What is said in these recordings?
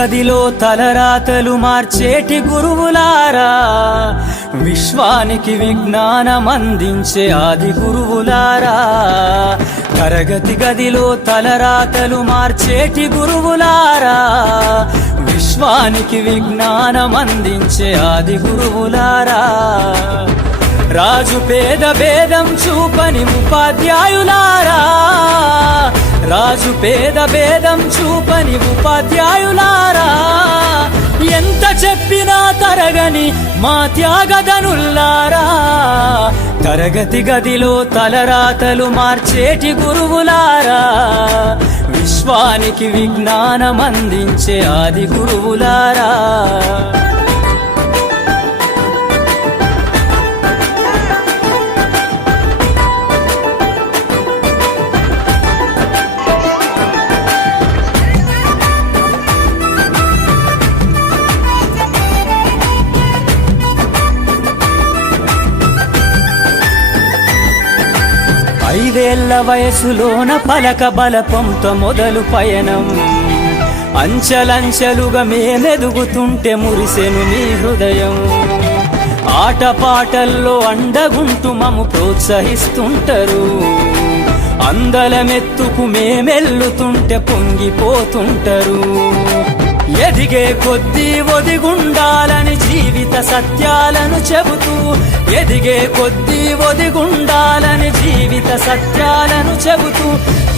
గదిలో తలరాతలు మార్చేటి గురువులారా, విశ్వానికి విజ్ఞానం అందించే ఆది గురువులారా. తరగతి గదిలో తలరాతలు మార్చేటి గురువులారా, విశ్వానికి విజ్ఞానం అందించే ఆది గురువులారా. రాజు పేద భేదం చూపని ఉపాధ్యాయులారా, రాజు పేద భేదం చూపని ఉపాధ్యాయులారా. ఎంత చెప్పినా తరగని మా త్యాగదనుల్లారా, తరగతి గదిలో తలరాతలు మార్చేటి గురువులారా, విశ్వానికి విజ్ఞానం అందించే ఆది గురువులారా. ఐదేళ్ల వయసులోన పలక బలపంతో మొదలు పయనం, అంచెలంచెలుగా మేమెదుగుతుంటే మురిసెను మీ హృదయం. ఆటపాటల్లో అండగుంటూ మము ప్రోత్సహిస్తుంటారు, అందలమెత్తుకు మేమెల్లుతుంటే పొంగిపోతుంటారు. ఎదిగే కొద్దీ ఒదిగుండాలని జీవిత సత్యాలను చెబుతూ, ఎదిగే కొద్దీ ఒదిగుండాలని జీవిత సత్యాలను చెబుతూ,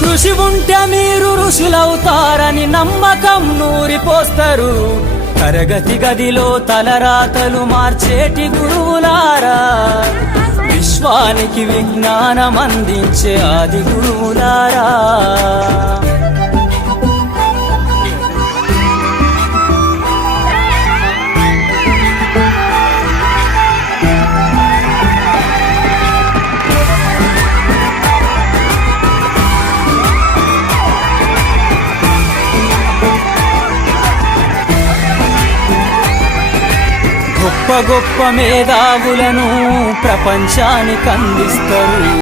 కృషి ఉంటే మీరు ఋషులవుతారని నమ్మకం నూరిపోస్తారు. తరగతి గదిలో తలరాతలు మార్చేటి గురువులారా, విశ్వానికి విజ్ఞానం అందించే ఆది గురువులారా. గొప్ప గొప్ప మేధావులను ప్రపంచానికి అందిస్తారు.